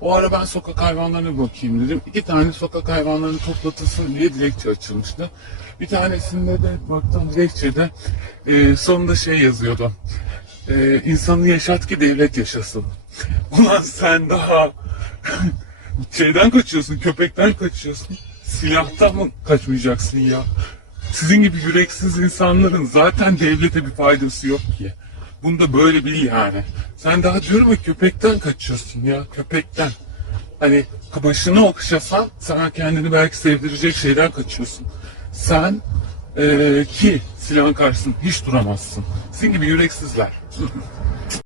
O ara ben sokak hayvanlarına bakayım dedim. İki tane sokak hayvanlarını toplatılsın diye dilekçe açılmıştı. Bir tanesinde de baktım dilekçede e, sonunda şey yazıyordu. E, insanı yaşat ki devlet yaşasın. Ulan sen daha şeyden kaçıyorsun, köpekten kaçıyorsun. Silahtan mı kaçmayacaksın ya? Sizin gibi yüreksiz insanların zaten devlete bir faydası yok ki. Bunu da böyle bil yani. Sen daha diyorum ya köpekten kaçıyorsun ya köpekten. Hani başını okşasan sana kendini belki sevdirecek şeyden kaçıyorsun. Sen eee, ki silahın karşısında hiç duramazsın. Sizin gibi yüreksizler.